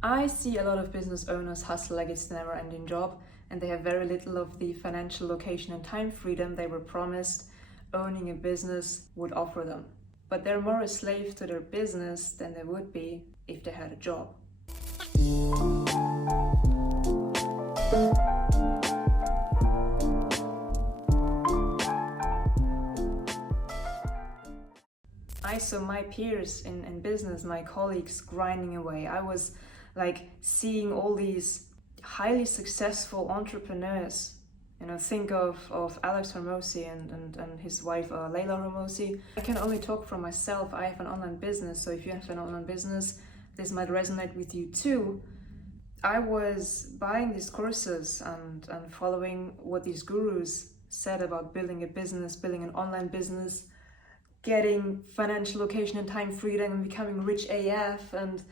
I see a lot of business owners hustle like it's a never-ending job, and they have very little of the financial location and time freedom they were promised owning a business would offer them. But they're more a slave to their business than they would be if they had a job. I saw my peers in business, my colleagues grinding away. I was like seeing all these highly successful entrepreneurs. Think of Alex Hormozi and his wife Leila Hormozi. I can only talk for myself. I have an online business, so if you have an online business, this might resonate with you too. I was buying these courses and following what these gurus said about building a business, building an online business, getting financial location and time freedom and becoming rich AF. And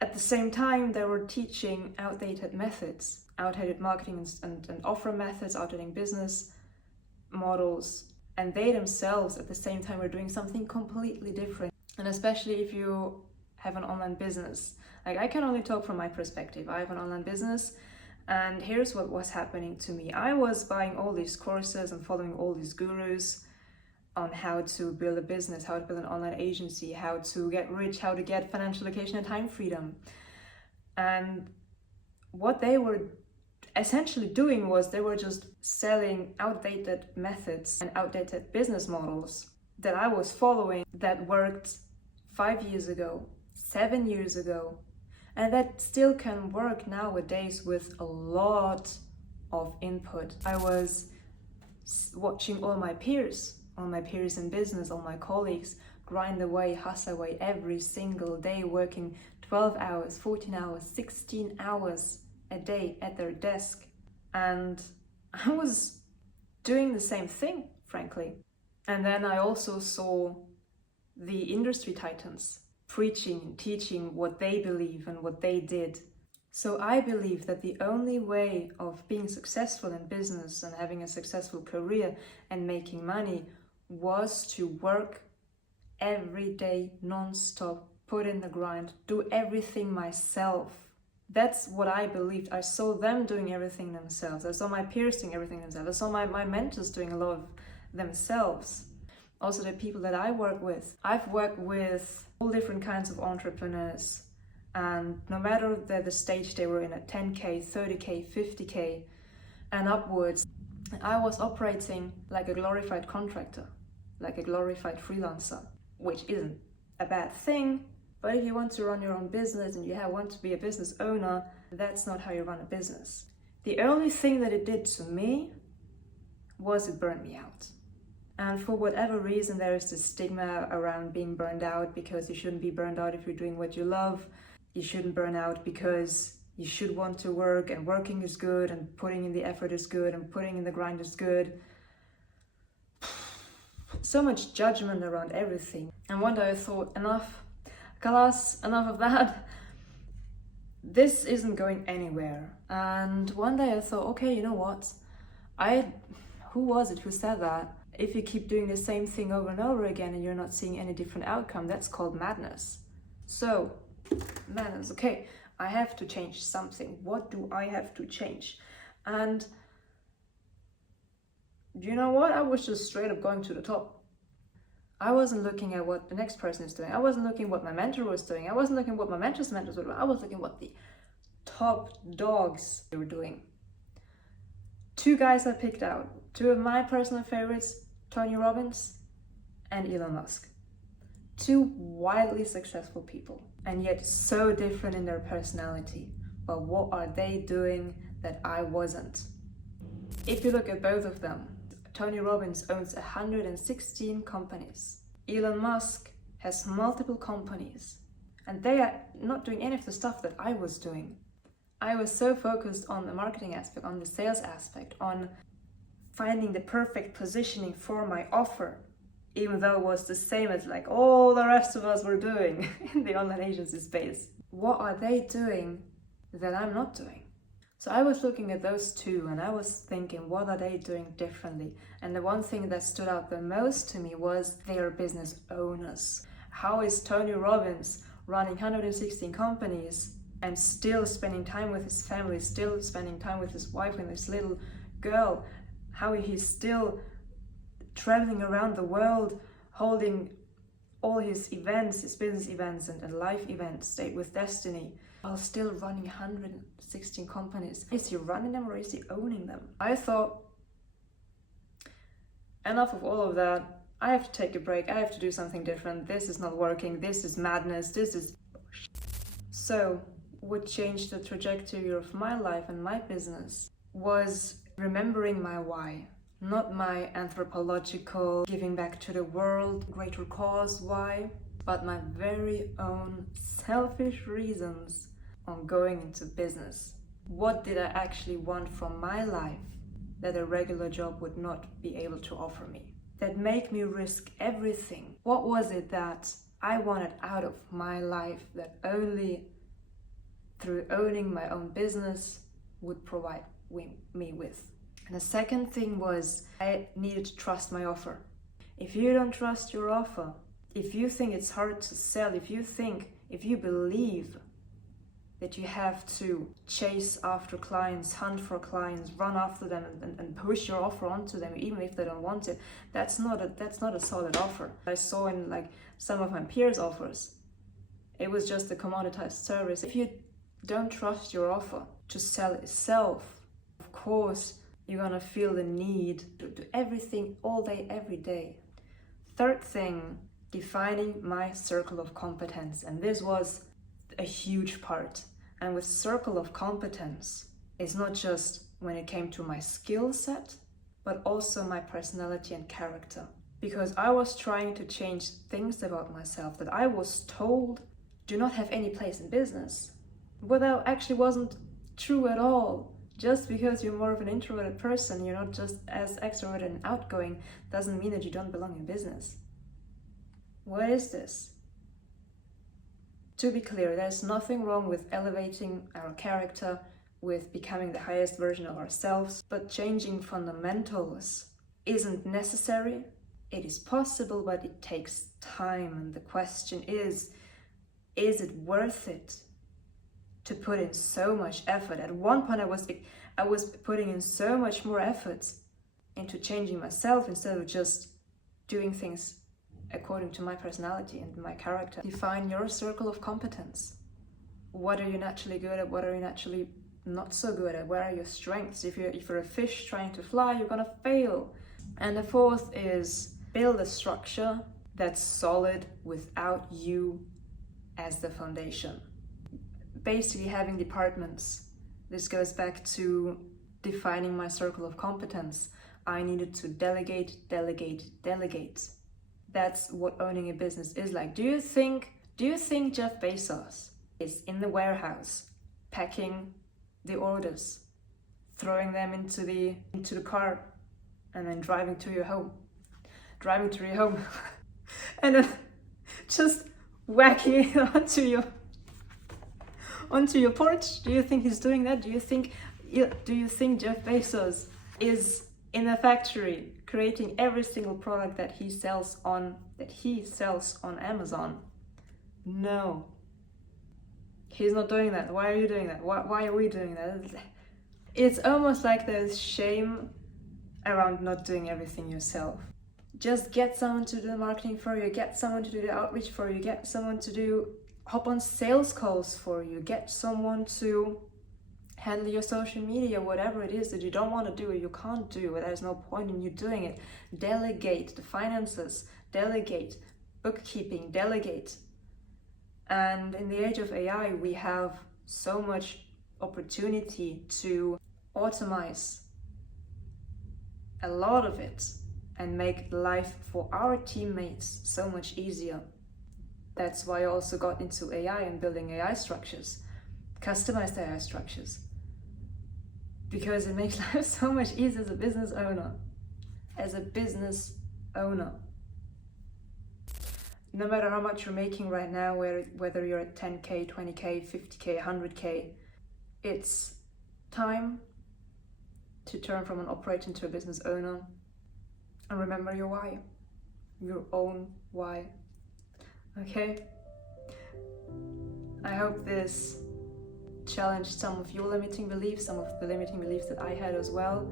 at the same time, they were teaching outdated methods, outdated marketing and offer methods, outdated business models. And they themselves at the same time were doing something completely different. And especially if you have an online business, like I can only talk from my perspective. I have an online business, and here's what was happening to me. I was buying all these courses and following all these gurus on how to build a business, how to build an online agency, how to get rich, how to get financial location and time freedom. And what they were essentially doing was they were just selling outdated methods and outdated business models that I was following that worked 5 years ago, 7 years ago, and that still can work nowadays with a lot of input. I was watching all my peers in business, all my colleagues grind away, hustle away every single day, working 12 hours, 14 hours, 16 hours a day at their desk. And I was doing the same thing, frankly. And then I also saw the industry titans preaching and teaching what they believe and what they did. So I believe that the only way of being successful in business and having a successful career and making money was to work every day non-stop, put in the grind, do everything myself. That's what I believed. I saw them doing everything themselves. I saw my peers doing everything themselves. I saw my mentors doing a lot of themselves. Also the people that I work with. I've worked with all different kinds of entrepreneurs, and no matter the stage they were in, at 10K, 30K, 50K and upwards, I was operating like a glorified contractor, like a glorified freelancer, which isn't a bad thing. But if you want to run your own business and you want to be a business owner, that's not how you run a business. The only thing that it did to me was it burned me out. And for whatever reason, there is this stigma around being burned out, because you shouldn't be burned out if you're doing what you love. You shouldn't burn out because you should want to work, and working is good, and putting in the effort is good, and putting in the grind is good. So much judgment around everything. And one day I thought, enough of that. This isn't going anywhere. And one day I thought, okay, you know what? Who was it who said that? If you keep doing the same thing over and over again and you're not seeing any different outcome, that's called madness. So, madness, okay, I have to change something. What do I have to change? And you know what? I was just straight up going to the top. I wasn't looking at what the next person is doing. I wasn't looking what my mentor was doing. I wasn't looking what my mentor's mentors were doing. I was looking what the top dogs were doing. 2 guys I picked out. 2 of my personal favorites, Tony Robbins and Elon Musk. 2 wildly successful people, and yet so different in their personality. But what are they doing that I wasn't? If you look at both of them, Tony Robbins owns 116 companies. Elon Musk has multiple companies, and they are not doing any of the stuff that I was doing. I was so focused on the marketing aspect, on the sales aspect, on finding the perfect positioning for my offer, even though it was the same as like all the rest of us were doing in the online agency space. What are they doing that I'm not doing? So I was looking at those 2 and I was thinking, what are they doing differently? And the one thing that stood out the most to me was they are business owners. How is Tony Robbins running 116 companies and still spending time with his family, still spending time with his wife and his little girl, how he's still traveling around the world, holding all his events, his business events and life events, Date with Destiny, while still running 116 companies. Is he running them or is he owning them? I thought, enough of all of that. I have to take a break. I have to do something different. This is not working. This is madness. This is... So, what changed the trajectory of my life and my business was remembering my why. Not my anthropological, giving back to the world, greater cause why, but my very own selfish reasons on going into business. What did I actually want from my life that a regular job would not be able to offer me? That make me risk everything? What was it that I wanted out of my life that only through owning my own business would provide me with? And the second thing was I needed to trust my offer. If you don't trust your offer, if you think it's hard to sell, if you believe that you have to chase after clients, hunt for clients, run after them and push your offer onto them even if they don't want it, that's not a solid offer. I saw in like some of my peers' offers, it was just a commoditized service. If you don't trust your offer to sell itself, of course you're gonna feel the need to do everything all day, every day. Third thing, defining my circle of competence. And this was a huge part. And with circle of competence, it's not just when it came to my skill set, but also my personality and character. Because I was trying to change things about myself that I was told do not have any place in business. But that actually wasn't true at all. Just because you're more of an introverted person, you're not just as extroverted and outgoing, doesn't mean that you don't belong in business. What is this? To be clear, there's nothing wrong with elevating our character, with becoming the highest version of ourselves, but changing fundamentals isn't necessary. It is possible, but it takes time. And the question is it worth it to put in so much effort? At one point I was putting in so much more effort into changing myself instead of just doing things according to my personality and my character. Define your circle of competence. What are you naturally good at? What are you naturally not so good at? Where are your strengths? If you're a fish trying to fly, you're gonna fail. And the fourth is build a structure that's solid without you as the foundation. Basically having departments. This goes back to defining my circle of competence. I needed to delegate. That's what owning a business is like. Do you think Jeff Bezos is in the warehouse packing the orders, throwing them into the car, and then driving to your home and then just whacking it onto your porch? Do you think he's doing that? Do you think Jeff Bezos is in a factory creating every single product that he sells on Amazon? No. He's not doing that. Why are you doing that? Why are we doing that? It's almost like there's shame around not doing everything yourself. Just get someone to do the marketing for you, get someone to do the outreach for you, get someone to hop on sales calls for you, get someone to handle your social media, whatever it is that you don't want to do or you can't do, there's no point in you doing it. Delegate the finances, delegate bookkeeping, delegate. And in the age of AI, we have so much opportunity to automate a lot of it and make life for our teammates so much easier. That's why I also got into AI and building AI structures, customized AI structures, because it makes life so much easier as a business owner. No matter how much you're making right now, whether you're at 10K, 20K, 50K, 100K, it's time to turn from an operator into a business owner and remember your why, your own why. Okay? I hope this challenged some of your limiting beliefs, some of the limiting beliefs that I had as well,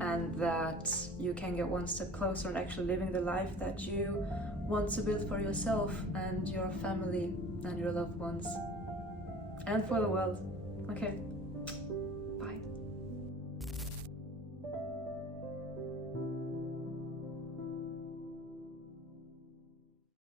and that you can get one step closer on actually living the life that you want to build for yourself and your family and your loved ones and for the world. Okay.